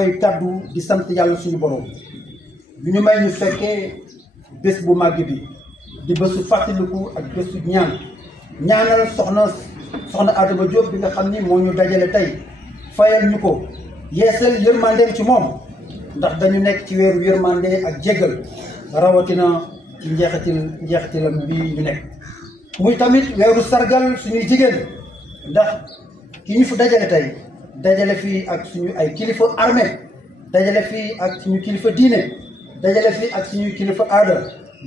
samay kàddu di sant yàlla suñu borom bi ñu may ñu fekkee bés bu màgg bi di bésu fàttaliku ak bésu ñaanal soxna Adama Diop bi nga xam ni moo ñu dajale tey fayal ñu ko yeesal yërmandeem ci moom ndax dañu nekk ci weeru yërmande ak jéggal rawatina ci njeexitilam bi ñu nekk muy tamit weeru sargal suñuy jigéen ndax ki ñu fi dajale tey dajale fii ak suñu ay kilifa armée dajale fii ak suñu kilifa diine dajale fii ak suñuy kilifa aada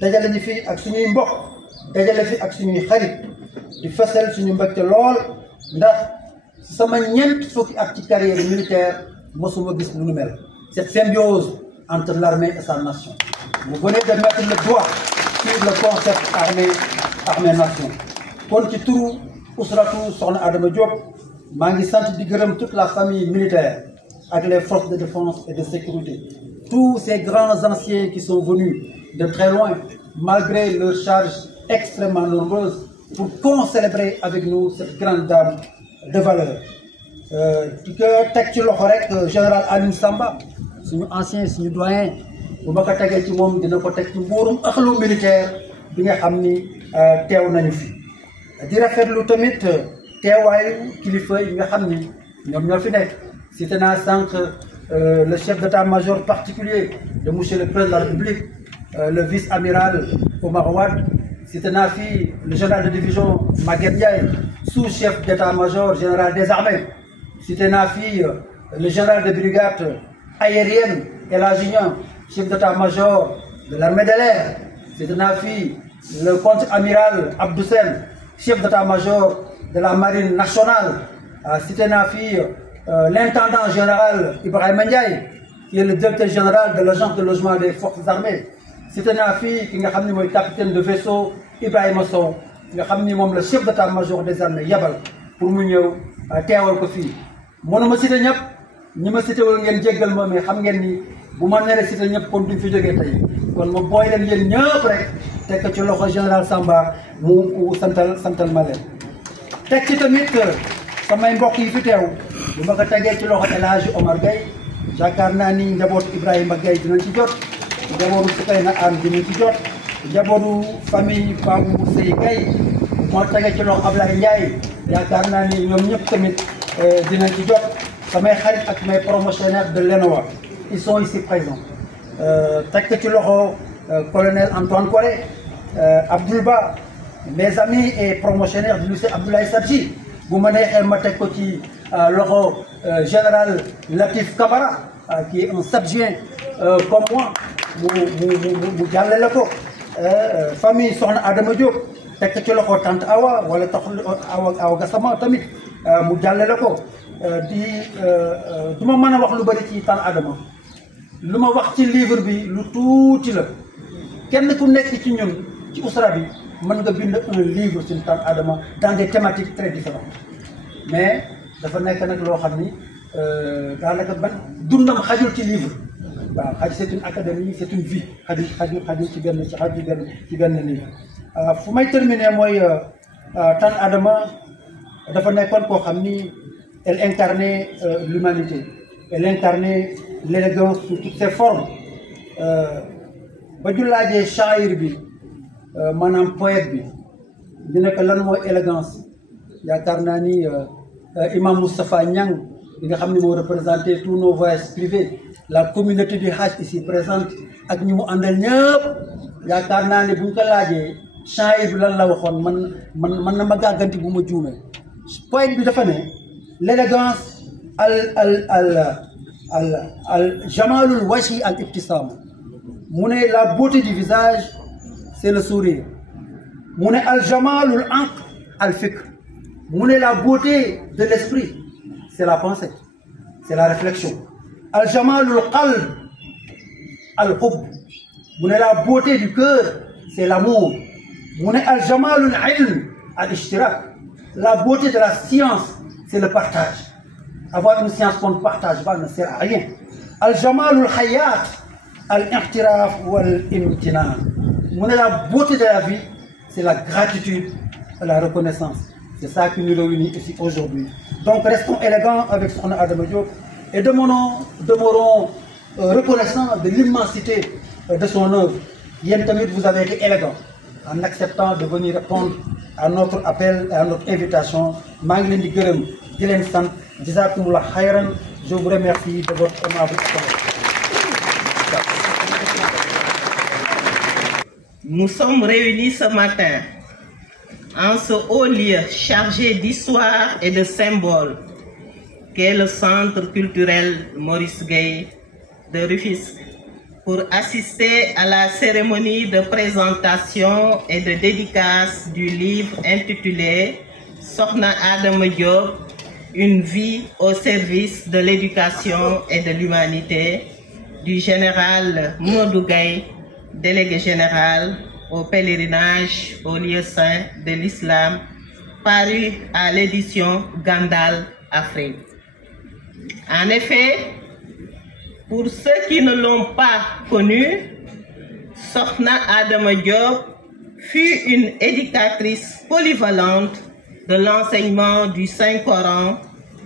dajale ñu fii ak suñuy mbokk dajale fii ak suñuy xarit di fesal suñu mbégte lool ndax sama ñeent fukki at ci carrière militaire mosuma gis lu nu mel cette symbiose entre l'armée et sa nation. Vous venez de mettre le doigt sur le concept armée-nation. kon ci turu Ousratou soxna Adama Diop maa ngi sant di gërëm toute la famille militaire avec les forces de défense et de sécurité. Tous ces grands anciens qui sont venus de très loin malgré leur charge extrêmement nombreuse pour concélébrer avec nous cette grande dame de valeur. di ko teg ci loxo rek général Alioune Samba suñu ancien suñu doyen bu ma ko tegee ci moom dina ko teg ci mbuurum axlu militaire bi nga xam ni teew nañu fi. di rafetlu tamit teewaayu kilifa yi nga xam ni ñoom ñoo fi nekk cité naa sànq le chef d'état-major particulier de monsieur le président de la République le vice-amiral Omar Wade cité naa fi le général de division Maguette Ndiaye sous-chef d'état-major général des armées cité naa fi le général de brigade aérienne El Hadji Niang chef d'état-major de l'armée de l'air cité naa fi le contre-amiral Abdou Sène chef d'état-major de la marine nationale cité naa fi l'intendant général Ibrahima Ndiaye qui est le directeur général de l'agence de logement des forces armées cité naa fi ki nga xam ni mooy capitaine de vaisseau Ibrahima Sow nga xam ni moom la chef d'état-major des armées yabal pour mu ñëw teewal ko fii mënuma cité ñëpp ñi ma cité wul ngeen jéggal ma mais xam ngeen ni bu ma neree cité ñëpp kon duñ fi jógee tey kon ma booy leen yéen ñëpp rek teg ko ci loxo général Samba mu santal ma leen teg ci tamit samay mbokk yi fi teew bu ma ko tegee ci loxo El Hadji Omar Gueye yaakaar naa ni njabootu Ibrahima Gueye dinañ ci jot njabootu Soukeyna Anne dinañ ci jot njabootu famille Babou Seye Gueye moo tegee ci loxo Ablaye Ndiaye yaakaar naa ni ñoom ñëpp tamit dinañ ci jot samay xarit ak mes promotionnaires de l'ENOA ils sont ici présents teg ko ci loxo colonel Antoine Coré Abdoul Ba mes amis et promotionnaires du lycée Abdoulaye Sadji bu ma neexee ma teg ko ci loxo général Latif Camara qui est un adjoint comme moi mu jàllale ko famille soxna Adama Diop teg ko ci loxo tante Awa wala tax Awa Gassama tamit mu jàllale ko du ma mën a wax lu bari ci tante Adama lu ma wax ci livre bi lu tuuti la kenn ku nekk ci ñun ci usra bi mën nga bind un livre sur tante Adama dans des thématiques très différentes mais dafa nekk nag loo xam ni daanaka ban dundam xajul ci livre waaw xaj c'est une académie c'est une vie xajul ci benn livre fu may terminer mooy tante Adama dafa nekkoon koo xam ni elle incarnait l'humanité elle incarnait l'élégance sous toutes ses formes ba ñu laajee shaa'ir bi maanaam poète bi dina ko lan mooy élégance yaakaar naa ni imam Moustapha Niang bi nga xam ne moo représenté tous nos voyages privés la communauté du Hajj ici présente ak ñi mu àndal ñëpp yaakaar naa ne bu ñu ko laajee shaa'ir bi lan la waxoon man na ma gàgganti bu ma juumee poète bi dafa ne l'élégance al jamalul washi al ibtisam mu ne la beauté du visage c'est le sourire mu ne al jamalul anq al fikr mu ne la beauté de l'esprit c'est la pensée c'est la réflexion al jamalul qalb al hubb mu ne la beauté du cœur c'est l'amour mu ne al jamalul ilm al ishtirak la beauté de la science c'est le partage avoir une science qu'on ne partage pas ne sert à rien al jamalul hayat al ihtiraf wal imtinan mu ne la beauté de la vie c'est la gratitude et la reconnaissance c'est ça qui nous réunit ici aujourd'hui donc restons élégants avec soxna Adama Diop et demeurons reconnaissants de l'immensité de son œuvre. Yen tamit, vous avez été élégant en acceptant de venir répondre à notre appel et à notre invitation. Je vous remercie de votre aimable attention. Nous sommes réunis ce matin en ce haut lieu chargé d'histoire et de symboles qu'est le Centre culturel Maurice Gueye de Rufisque pour assister à la cérémonie de présentation et de dédicace du livre intitulé Sokhna Adama Diop, une vie au service de l'éducation et de l'humanité du général Mamadou Gueye, délégué général au pèlerinage au lieu saint de l'islam, paru à l'édition Gandal Afrique. En effet, pour ceux qui ne l'ont pas connu, Sokhna Adama Diop fut une éducatrice polyvalente de l'enseignement du Saint-Coran,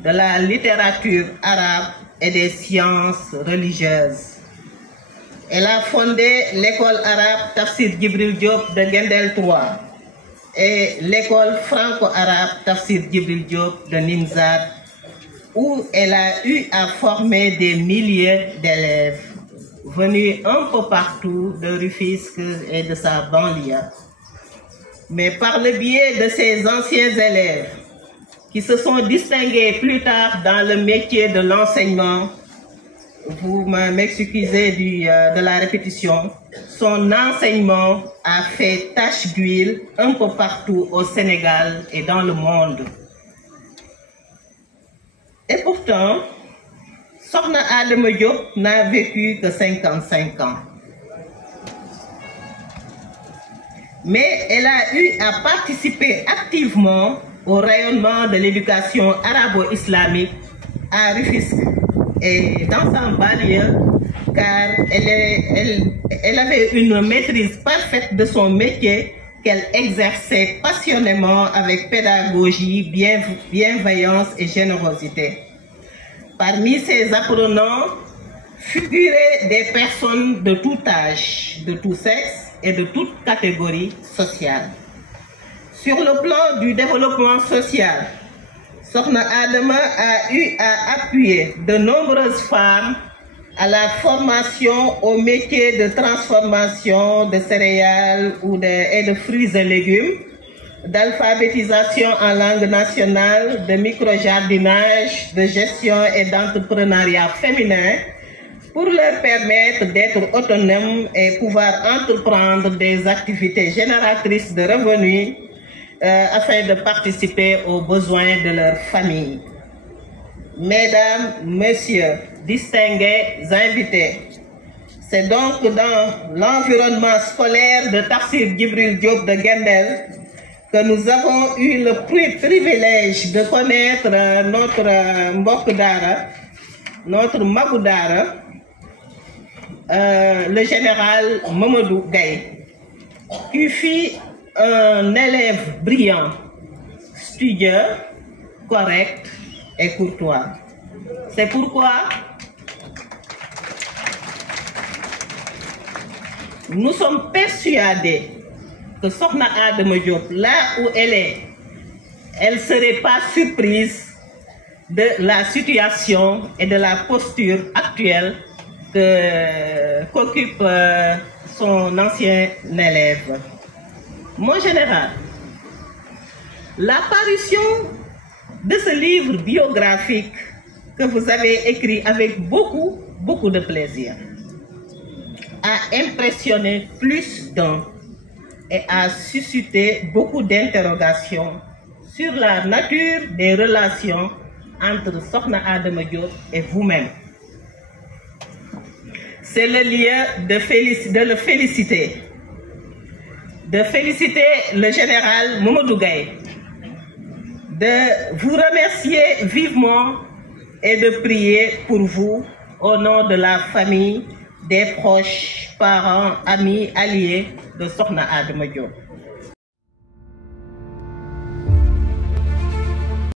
de la littérature arabe et des sciences religieuses. Elle a fondé l'école arabe Tafsir Djibril Diop de Gendel 3 et l'école franco-arabe Tafsir Djibril Diop de Nimzat, où elle a eu à former des milliers d'élèves venus un peu partout de Rufisque et de sa banlieue. Mais par le biais de ses anciens élèves, qui se sont distingués plus tard dans le métier de l'enseignement, vous m'excusez de la répétition, son enseignement a fait tache d'huile un peu partout au Sénégal et dans le monde. Et pourtant, Sokhna Adama Diop n'a vécu que 55 ans. Mais elle a eu à participer activement au rayonnement de l'éducation arabo-islamique à Rufisque et dans sa banlieue, car elle avait une maîtrise parfaite de son métier qu'elle exerçait passionnément avec pédagogie, bienveillance et générosité. Parmi ses apprenants figuraient des personnes de tout âge, de tout sexe et de toute catégorie sociale. Sur le plan du développement social, Sokhna Adama a eu à appuyer de nombreuses femmes à la formation au métier de transformation de céréales et de fruits et légumes, d'alphabétisation en langue nationale, de micro-jardinage, de gestion et d'entrepreneuriat féminin, pour leur permettre d'être autonomes et pouvoir entreprendre des activités génératrices de revenus afin de participer aux besoins de leur famille. Mesdames, Messieurs, distingués invités, c'est donc dans l'environnement scolaire de Tafsir Djibril Diop de Gendel que nous avons eu le privilège de connaître notre Mbokdara, notre Magoudara, le général Mamadou Gueye, qui fut un élève brillant, studieux, correct et courtois. C'est pourquoi nous sommes persuadés que Sokhna Adama Diop, là où elle est, elle ne serait pas surprise de la situation et de la posture actuelle qu'occupe son ancien élève. Mon général, l'apparition de ce livre biographique que vous avez écrit avec beaucoup de plaisir a impressionné plus d'un et a suscité beaucoup d'interrogations sur la nature des relations entre Sokhna Adama Diop et vous-même. C'est le lieu de le féliciter. De féliciter le général Mamadou Gueye, de vous remercier vivement et de prier pour vous au nom de la famille, des proches, parents, amis, alliés de Sokhna Adama Diop.